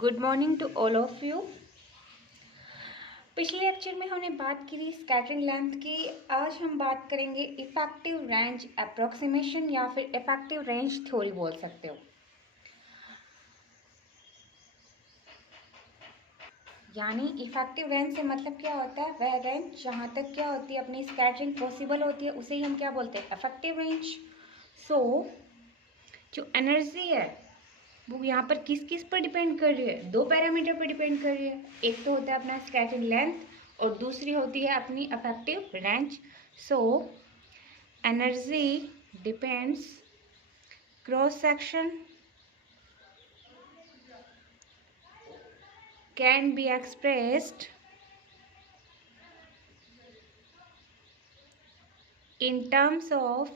Good morning to all of you. पिछले lecture में हमने बात की थी स्कैटरिंग लेंथ की। आज हम बात करेंगे इफेक्टिव रेंज अप्रोक्सीमेशन या फिर इफेक्टिव रेंज थ्योरी बोल सकते हो। यानी इफेक्टिव रेंज से मतलब क्या होता है, वह रेंज जहाँ तक क्या होती है अपनी स्कैटरिंग पॉसिबल होती है उसे ही हम क्या बोलते हैं, इफेक्टिव रेंज। सो जो एनर्जी है वो यहाँ पर किस किस पर डिपेंड कर रही है, दो पैरामीटर पर डिपेंड कर रही है। एक तो होता है अपना स्कैटरिंग लेंथ और दूसरी होती है अपनी effective range. So energy depends cross section can be expressed in terms of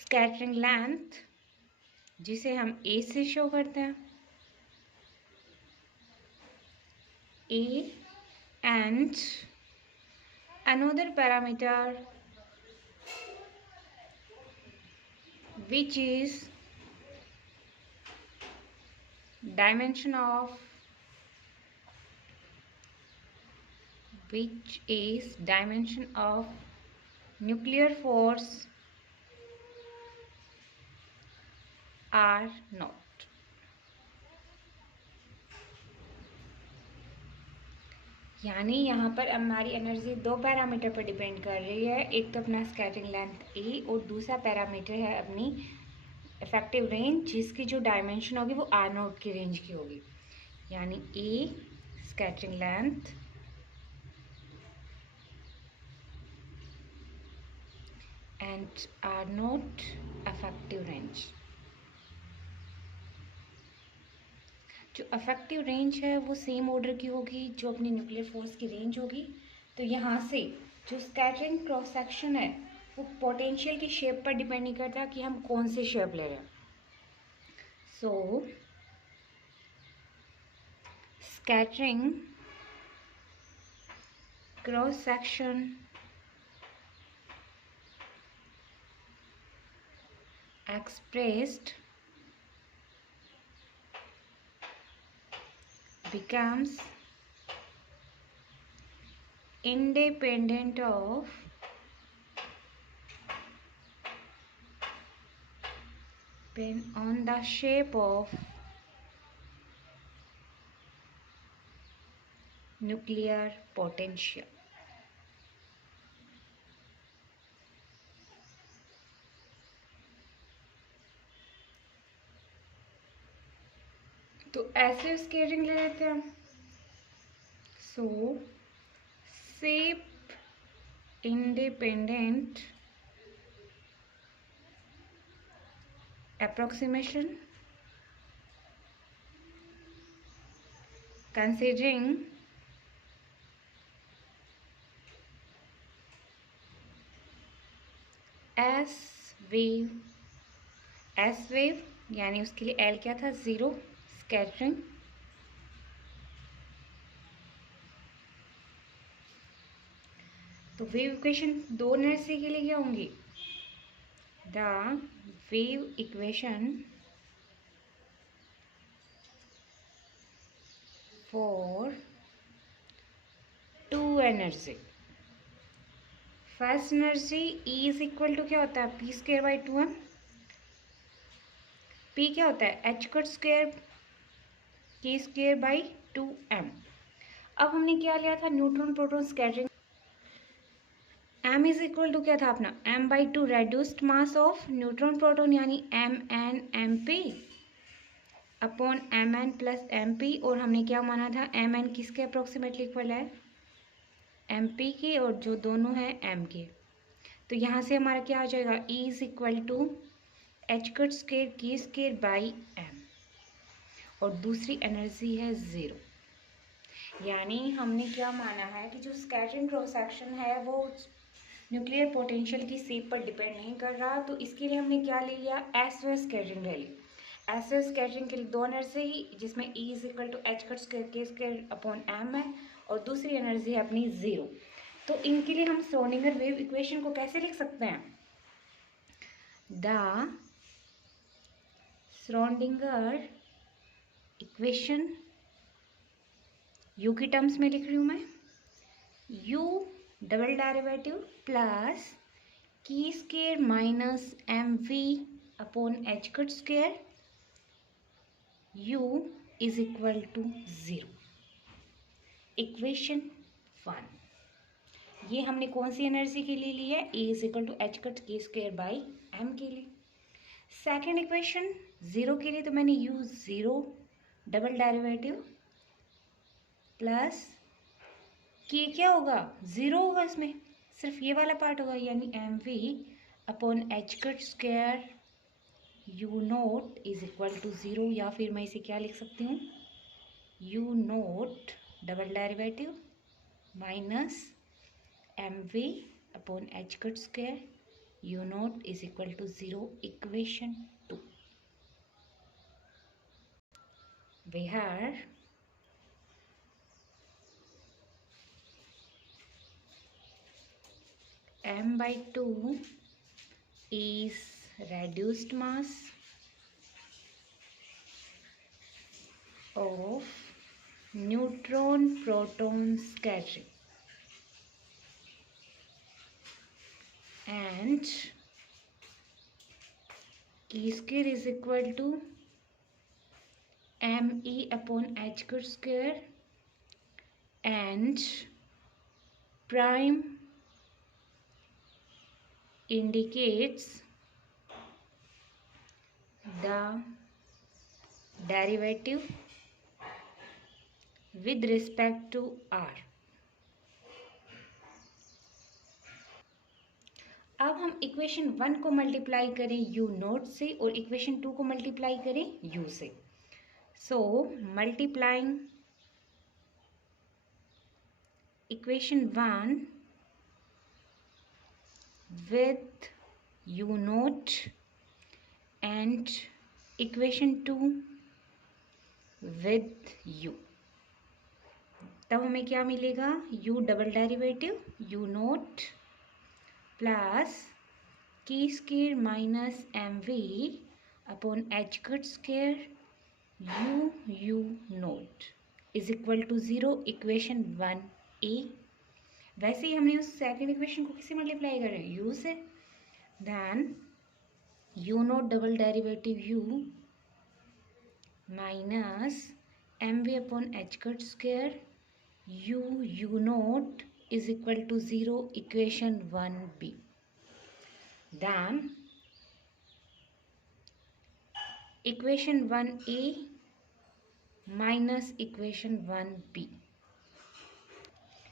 scattering length, जिसे हम A से शो करते हैं, A and another parameter which is dimension of nuclear force R naught। यानी यहाँ पर हमारी एनर्जी दो पैरामीटर पर डिपेंड कर रही है। एक तो अपना स्कैटरिंग लेंथ ए और दूसरा पैरामीटर है अपनी इफेक्टिव रेंज, जिसकी जो डायमेंशन होगी वो आर नोट की रेंज की होगी। यानी a scattering length and R naught effective range. जो इफेक्टिव रेंज है वो सेम ऑर्डर की होगी जो अपनी न्यूक्लियर फोर्स की रेंज होगी। तो यहाँ से जो स्कैटरिंग क्रॉस सेक्शन है वो पोटेंशियल की शेप पर डिपेंड नहीं करता कि हम कौन से शेप ले रहे हैं। So scattering cross section expressed becomes independent of depend on the shape of nuclear potential। तो ऐसे स्केलिंग ले लेते हैं। So shape independent approximation considering S wave यानी उसके लिए एल क्या था, ज़ीरो स्कैटरिंग। तो वेव इक्वेशन दो एनर्जी के लिए क्या होंगी, the wave equation for two energy. First energy E is equal to क्या होता है, P square by 2m। P क्या होता है, एच कट स्क्वायर के स्क्वायर बाई 2m। अब हमने क्या लिया था, neutron proton scattering. m is equal to क्या था अपना, m/2 reduced mass of neutron proton यानी mn/mp upon mn plus mp। और हमने क्या माना था, mn किसके अप्रोक्सीमेटली इक्वल है, mp के, और जो दोनों हैं m के। तो यहाँ से हमारा क्या आ जाएगा, E is equal to H cut square के स्क्वायर बाई m और दूसरी एनर्जी है 0। यानी हमने क्या माना है कि जो स्कैटरिंग क्रॉस सेक्शन है वो न्यूक्लियर पोटेंशियल की शेप पर डिपेंड नहीं कर रहा। तो इसके लिए हमने क्या ले लिया, एस वे स्कैटरिंग ले ली। एस वे स्कैटरिंग के लिए दो एनर्जी जिसमें E is equal to H cut square के स्क्वायर अपॉन m है और दूसरी एनर्जी है अपनी 0। तो इनके लिए हम श्रोडिंगर वेव इक्वेशन को कैसे लिख सकते हैं, द श्रोडिंगर इक्वेशन, यू की टर्म्स में लिख रही हूँ मैं, यू डबल डेरिवेटिव प्लस की square minus M V upon H cut square u is equal to 0। Equation 1 ये हमने कौन सी एनर्जी के लिए ली है, E is equal to H cut के स्क्वायर बाई एम के लिए। सेकेंड इक्वेशन 0 के लिए तो मैंने u 0 डबल डेरिवेटिव प्लस के क्या होगा 0 होगा, इसमें सिर्फ ये वाला पार्ट होगा, यानी M V upon H cut square you naught is equal to 0, या फिर मैं इसे क्या लिख सकती हूँ, u naught double derivative minus M V upon H cut square you naught is equal to 0। Equation 2 where m by 2 is reduced mass of neutron proton scattering and E square is equal to me upon h square and prime indicates the derivative with respect to r। अब हम equation 1 को multiply करें u note से और equation 2 को multiply करें u से। So multiplying equation 1 with u naught and equation 2 with u, तब हमें क्या मिलेगा, u double derivative u naught plus की square minus M V upon H cut square you naught is equal to 0। Equation 1a। वैसे ही हमने उस second equation को किससे मल्टीप्लाई करें, u से, then u naught double derivative u minus M V upon H cut square you naught is equal to 0। Equation 1b। Then equation 1a minus equation 1b,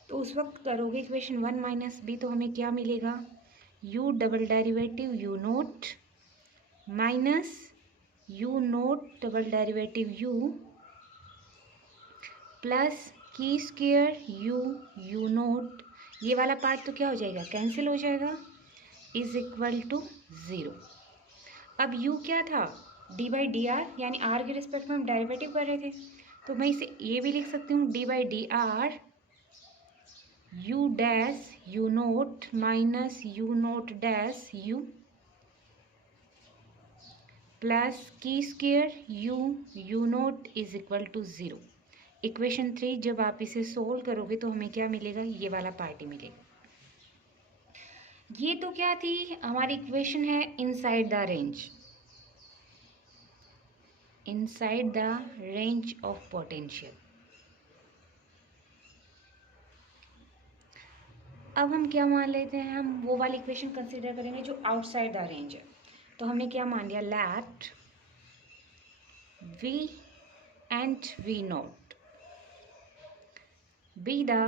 तो उस वक्त करोगे इक्वेशन 1 माइनस बी तो हमें क्या मिलेगा, u double derivative you naught minus you naught double derivative u plus की square you note, ये वाला पार्ट तो क्या हो जाएगा, कैंसिल हो जाएगा, इज इक्वल टू 0। अब u क्या था, d बाई डी आर, यानी r के रिस्पेक्ट में हम डेरिवेटिव कर रहे थे, तो मैं इसे ये भी लिख सकती हूँ d by D R u dash you naught minus you naught dash u plus की square you naught is equal to 0। Equation 3 जब आप इसे सोल्व करोगे तो हमें क्या मिलेगा, ये वाला पार्ट ही मिलेगा। ये तो क्या थी, हमारी इक्वेशन है inside the range of potential. अब हम क्या मान लेते हैं, हम वो वाली इक्वेशन कंसीडर करेंगे जो आउटसाइड द रेंज है। तो हमने क्या मान लिया, let v and v naught be the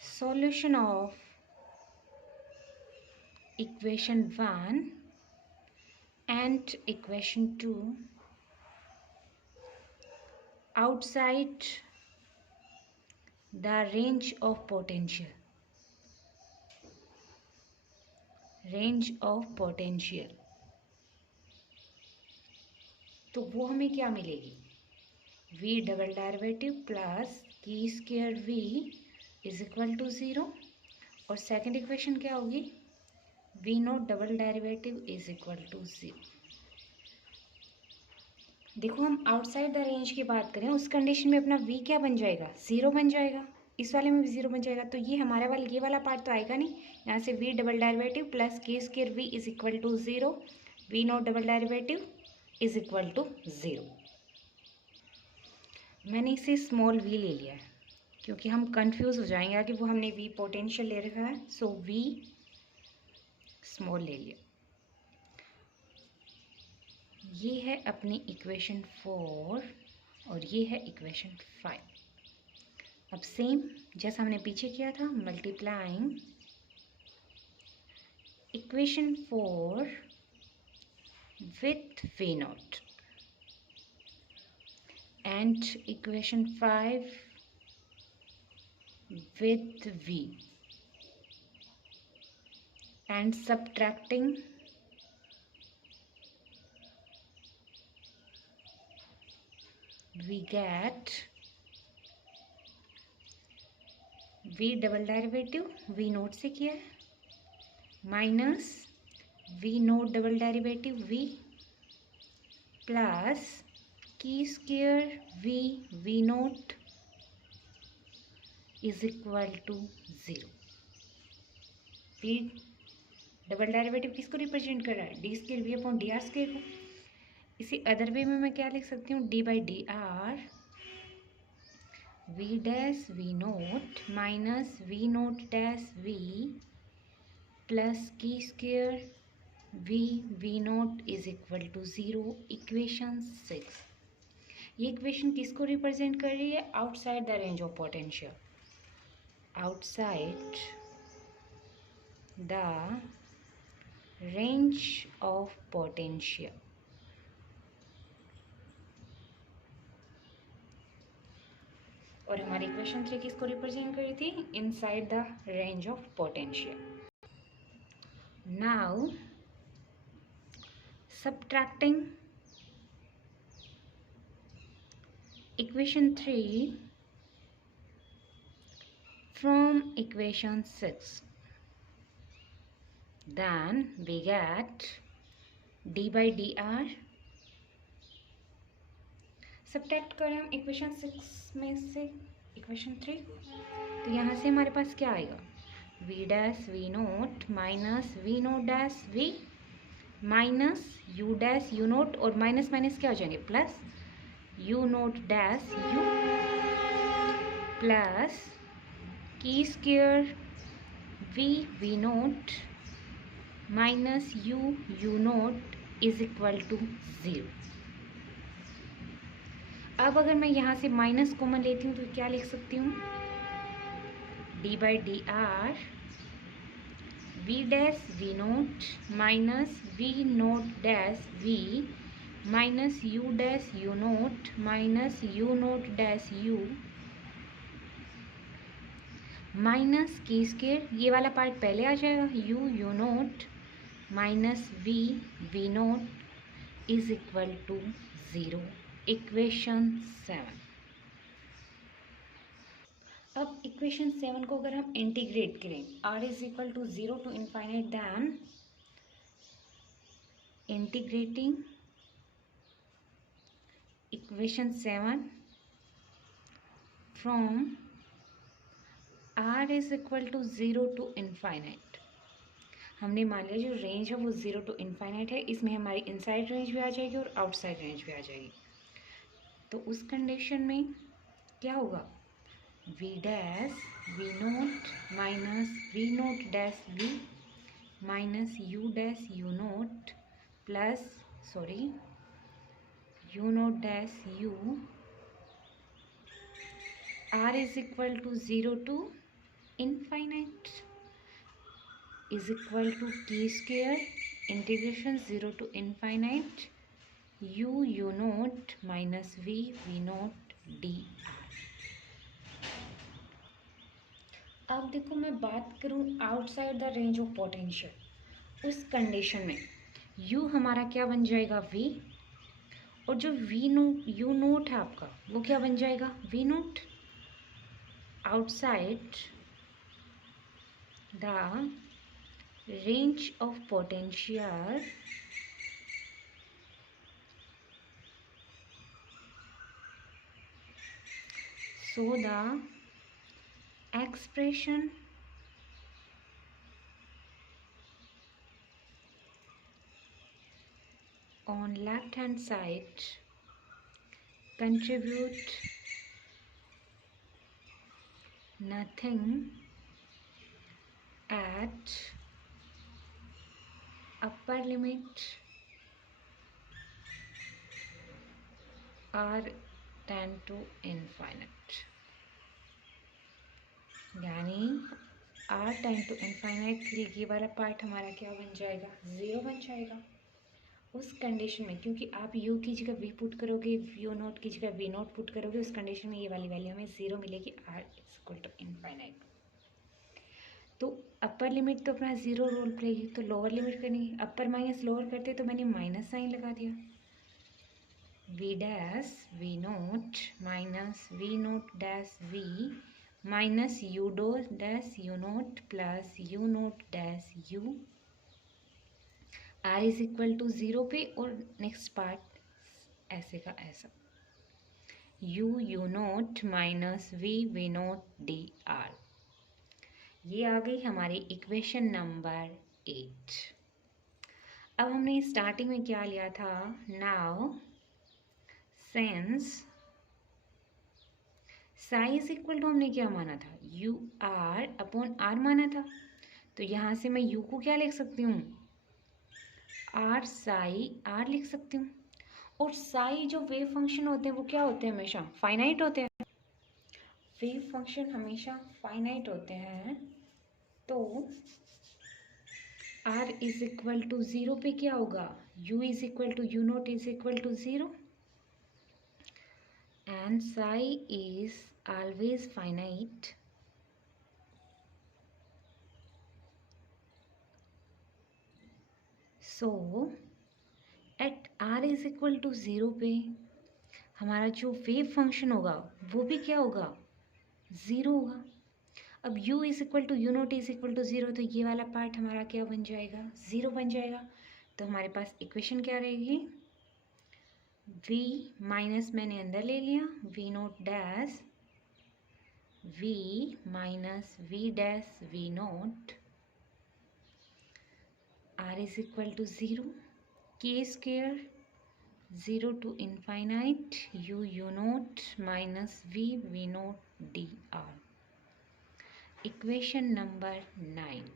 solution of equation 1 and equation 2 outside the range of potential। तो वो हमें क्या मिलेगी, v डबल डेरिवेटिव प्लस की square v is equal to 0, और सेकंड इक्वेशन क्या होगी, v naught double derivative is equal to 0। देखो हम आउटसाइड द रेंज की बात करें, उस कंडीशन में अपना v क्या बन जाएगा, 0 बन जाएगा। इस वाले में भी 0 बन जाएगा, तो ये हमारे वाला ये वाला पार्ट तो आएगा नहीं। यहाँ से v double derivative plus k square v is equal to 0, v naught double derivative is equal to 0। मैंने इसे स्मॉल v ले लिया है क्योंकि हम कंफ्यूज हो जाएंगे आगे, वो हमने v पोटेंशियल ले रखा है, सो v स्मॉल ले लिया। ये है अपनी इक्वेशन 4 और ये है इक्वेशन 5। अब सेम जैसा हमने पीछे किया था, multiplying equation 4 with v naught and equation 5 with v and subtracting we get v double derivative v naught से किया है minus v naught double derivative v plus की square v naught is equal to 0। v double derivative किसको represent कर रहा है, D square V upon D R square को। इसी अदर वे में मैं क्या लिख सकती हूँ, D by D R we dash we naught minus we naught dash V plus की square V naught is equal to 0। Equation 6। ये इक्वेशन किसको रिप्रेजेंट कर रही है, outside the range of potential, outside the range of potential. और हमारी equation 3 किसको represent करी थी, inside the range of potential. Now subtracting equation 3 from equation 6, then we get d by dr। Subtract करें हम इक्वेशन 6 में से इक्वेशन 3 को, तो यहाँ से हमारे पास क्या आएगा, v dash we naught minus we naught dash we minus u dash you naught, और माइनस माइनस क्या हो जाएंगे plus u naught dash u plus की square v naught minus u naught is equal to 0। अब अगर मैं यहाँ से माइनस कॉमन लेती हूँ तो क्या लिख सकती हूँ, D by D R we dash we naught minus we naught dash we minus you dash you naught minus you naught dash u minus k square, ये वाला पार्ट पहले आ जाएगा, u naught minus we naught is equal to 0। Equation 7। अब equation 7 को अगर हम integrate करें, r is equal to 0 to infinite, than integrating equation 7 from r is equal to 0 to infinite. हमने मान लिया जो रेंज है वो 0 टू इनफाइनाइट है, इसमें हमारी इनसाइड रेंज भी आ जाएगी और आउटसाइड रेंज भी आ जाएगी। तो उस कंडीशन में क्या होगा, v dash we naught minus we naught dash we minus you dash you naught plus U naught dash U r is equal to 0 to infinite is equal to K square integration 0 to infinite U naught minus we naught D. अब देखो मैं बात करूं outside the range of potential, उस condition में u हमारा क्या बन जाएगा v, और जो यू नोट है आपका वो क्या बन जाएगा v note. Outside the range of potential So the expression on left hand side contribute nothing at upper limit r tend to infinite, यानी r टेंड टू इनफाइनाइट के लिए ये वाला पार्ट हमारा क्या बन जाएगा, ज़ीरो बन जाएगा उस कंडीशन में, क्योंकि आप u की जगह v पुट करोगे, v नोट की जगह v नोट पुट करोगे, उस कंडीशन में ये वाली वैल्यू हमें ज़ीरो मिलेगी, r is equal to infinite. तो अपर लिमिट तो अपना ज़ीरो रोल प्ले, तो लोअर लिमिट करनी, अपर माइनस लोअर करते तो मैंने माइनस साइन लगा दिया, v dash v naught minus v naught dash v minus u डो dash u naught plus u naught dash u, r is equal to zero पे, और next part ऐसे का ऐसा, u naught minus v naught D R. ये आ गई हमारी इक्वेशन नंबर 8। अब हमने स्टार्टिंग में क्या लिया था, now since psi is equal to हमने क्या माना था, यू आर अपॉन आर माना था, तो यहाँ से मैं यू को क्या लिख सकती हूँ, आर साई आर लिख सकती हूँ। और साई जो वेव फंक्शन होते हैं वो क्या होते हैं, हमेशा फाइनाइट होते हैं, वेव फंक्शन हमेशा फाइनाइट होते हैं, तो r is equal to zero पे क्या होगा, u is equal to u naught is equal to zero, and psi is always finite, so at r is equal to zero पे हमारा जो वेव फंक्शन होगा वो भी क्या होगा, ज़ीरो होगा। अब u is equal to u naught is equal to zero, तो ये वाला पार्ट हमारा क्या बन जाएगा, ज़ीरो बन जाएगा। तो हमारे पास इक्वेशन क्या रहेगी, v माइनस मैंने अंदर ले लिया, v naught dash v minus v dash v naught, r is equal to zero, k square zero to infinite u naught minus v naught D R. Equation number 9।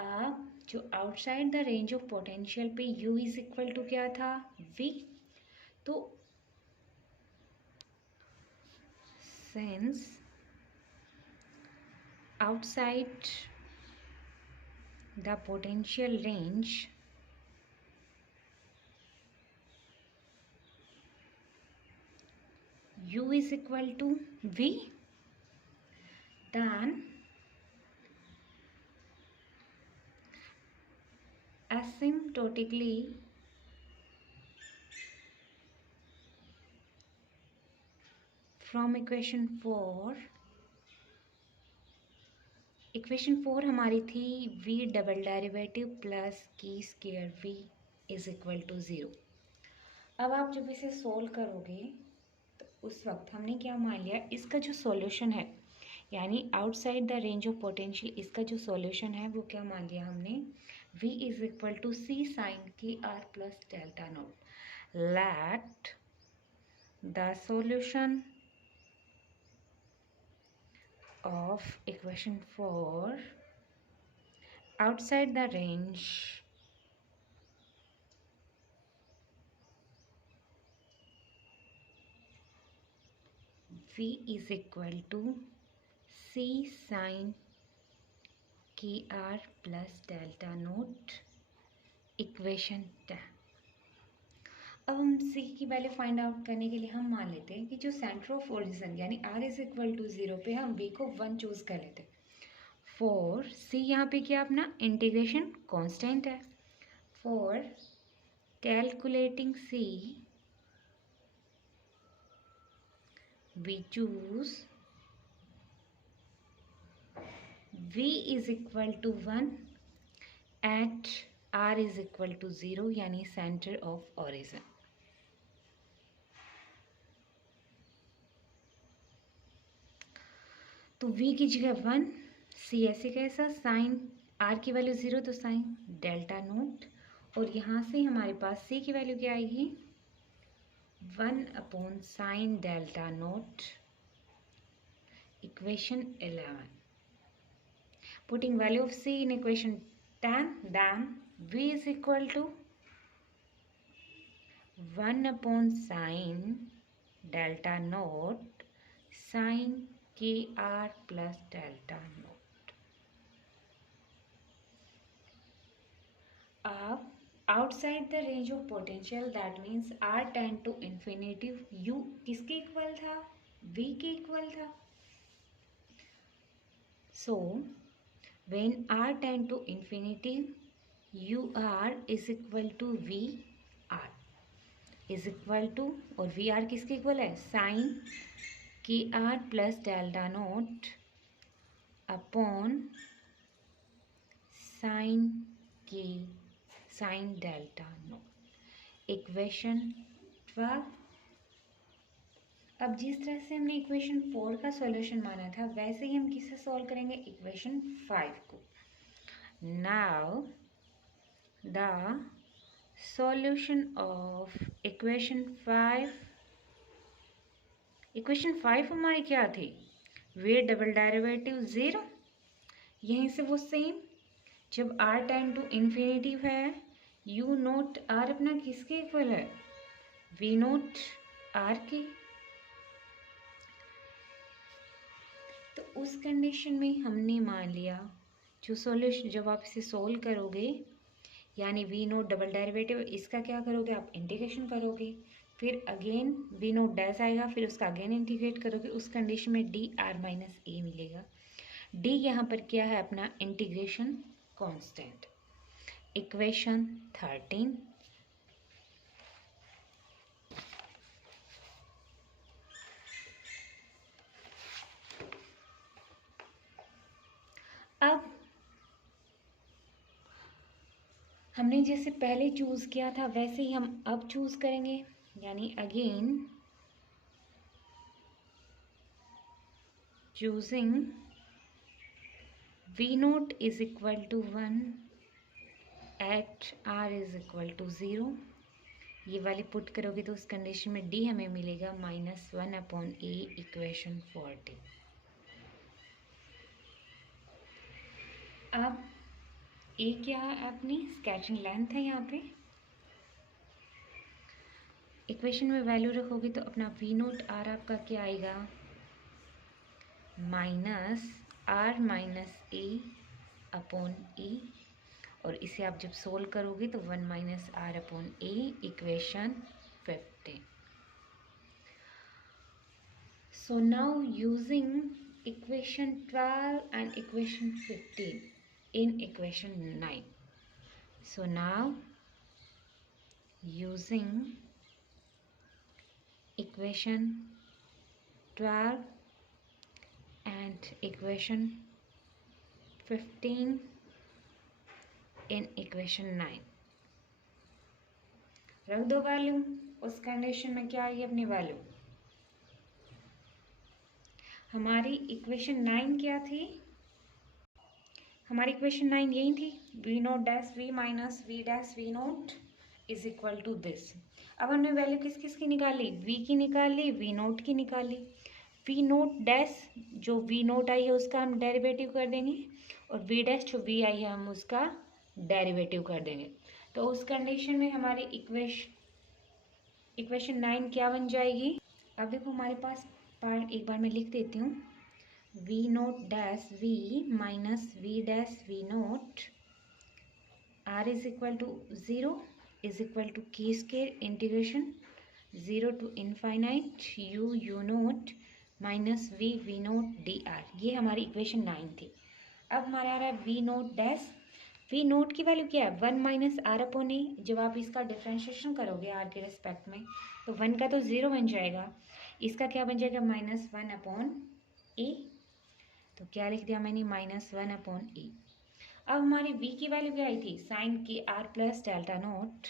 अब जो outside the range of potential पे u is equal to क्या था, v, तो since outside the potential range u is equal to v, then asymptotically from equation 4 हमारी थी v double derivative plus की square v is equal to zero. अब आप जब इसे सोल्व करोगे तो उस वक्त हमने क्या मान लिया, इसका जो सॉल्यूशन है, यानी outside the range of potential, इसका जो सॉल्यूशन है वो क्या मान लिया हमने, v is equal to C sine K R plus delta naught. Let the solution of equation 4 outside the range v is equal to c sin kr plus delta note, equation 10। अब हम c की value find out करने के लिए हम मान लेते हैं कि जो सेंटर ऑफ ओरिजिन यानी r is equal to zero पे हम v को 1 चूज कर लेते हैं। फॉर c यहाँ पे क्या अपना इंटीग्रेशन कांस्टेंट है, for calculating c we choose v is equal to 1 at r is equal to 0 यानी सेंटर ऑफ ओरिजिन। तो v की जगह 1, c ऐसे कैसा, साइन r की वैल्यू 0 तो साइन डेल्टा नोट, और यहाँ से हमारे पास c की वैल्यू क्या आएगी, 1 sine delta naught, equation 11. Putting value of c in equation 10, then v is equal to 1 sine delta naught sine kr plus delta naught. अब outside the range of potential, that means r tend to infinity, u किसके equal था, v के equal था. So when r tend to infinity, ur is equal to vr is equal to, और vr किसके equal है, sine kr plus delta naught upon sine के sine delta naught, equation 12. अब जिस तरह से हमने इक्वेशन 4 का सॉल्यूशन माना था, वैसे ही हम किससे सॉल्व करेंगे, इक्वेशन 5 को. Now the solution of equation 5. Equation 5 हमारी क्या थी, वे डबल डेरिवेटिव 0, यहीं से वो सेम, जब r टेंड टू इन्फिनिटी है, u नोट r अपना किसके इक्वल है, v नोट r के. तो उस कंडीशन में हमने मान लिया, जो सॉल्यूशन जब आप इसे सोल्व करोगे, यानी v नोट डबल डेरिवेटिव, इसका क्या करोगे आप, इंटीग्रेशन करोगे, फिर अगेन v नोट डैश आएगा, फिर उसका अगेन इंटीग्रेट करोगे, उस कंडीशन में डी आर माइनस ए मिलेगा. डी यहाँ पर क्या है, अपना इंटीग्रेशन कांस्टेंट. इक्वेशन 13. अब हमने जैसे पहले चूज़ किया था, वैसे ही हम अब चूज़ करेंगे, यानी again choosing v naught is equal to 1 at r is equal to 0. ये वाले पुट करोगे तो उस कंडीशन में d हमें मिलेगा -1/a, इक्वेशन 40. अब a क्या है, अपनी स्केचिंग लेंथ है. यहाँ पे इक्वेशन में वैल्यू रखोगे तो अपना v नोट r आपका क्या आएगा, -r minus a upon e, और इसे आप जब सोल्व करोगे तो 1 minus r upon a, equation 15. So now using equation 12 and equation 15 in equation 9. So now using equation 12 and equation 15 in equation 9, रख दो वैल्यू. उस कंडीशन में क्या आई अपनी वैल्यू, हमारी इक्वेशन 9 क्या थी, हमारी इक्वेशन 9 यही थी, v naught dash v minus v dash v naught is equal to this. अब हमने वैल्यू किस किस की निकाली, v की निकाली, v नोट की निकाली. v नोट डैश जो v नोट आई है उसका हम डेरिवेटिव कर देंगे, और v डैश जो v आई है हम उसका डेरिवेटिव कर देंगे. तो उस कंडीशन में हमारी इक्वेशन 9 क्या बन जाएगी. अब देखो हमारे पास पार्ट एक बार मैं लिख देती हूँ, v naught dash v minus v dash v naught r is equal to 0 is equal to K square integration 0 to infinite u naught minus v naught D R. ये हमारी इक्वेशन 9 थी. अब हमारा आ रहा है v naught dash, v note की value क्या है, 1 माइनस r अपॉन ए. जब आप इसका डिफ्रेंशिएशन करोगे r के रिस्पेक्ट में तो 1 का तो 0 बन जाएगा, इसका क्या बन जाएगा, -1 अपॉन ए. तो क्या लिख दिया मैंने, -1 अपॉन ए. अब हमारी v की वैल्यू क्या आई थी, sine K R plus delta naught,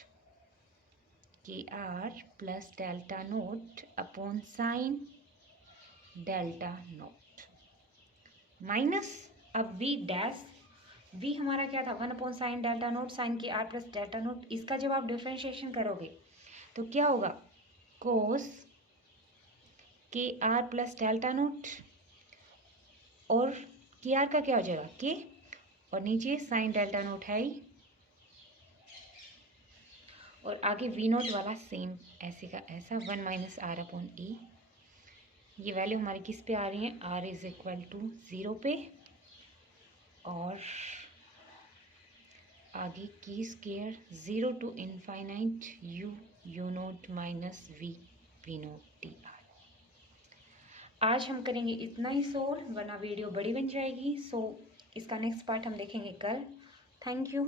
K R plus delta naught upon sine delta naught. Minus, अब वी डैश, वी हमारा क्या था 1/sin delta naught sine K R plus delta naught. इसका जब आप डिफ्रेंशिएशन करोगे तो क्या होगा, कोस के आर प्लस डेल्टा नोट, और के आर का क्या हो जाएगा के, और नीचे साइन डेल्टा नोट है ही, और आगे वी नोट वाला सेम ऐसे का ऐसा 1-r/e। ये वैल्यू हमारी किस पे आ रही है, r = 0 पे, और आगे की square 0 to infinite u naught minus v note dr। आज हम करेंगे इतना ही सोल्व, वरना वीडियो बड़ी बन जाएगी। सो इसका नेक्स्ट पार्ट हम देखेंगे कल। Thank you.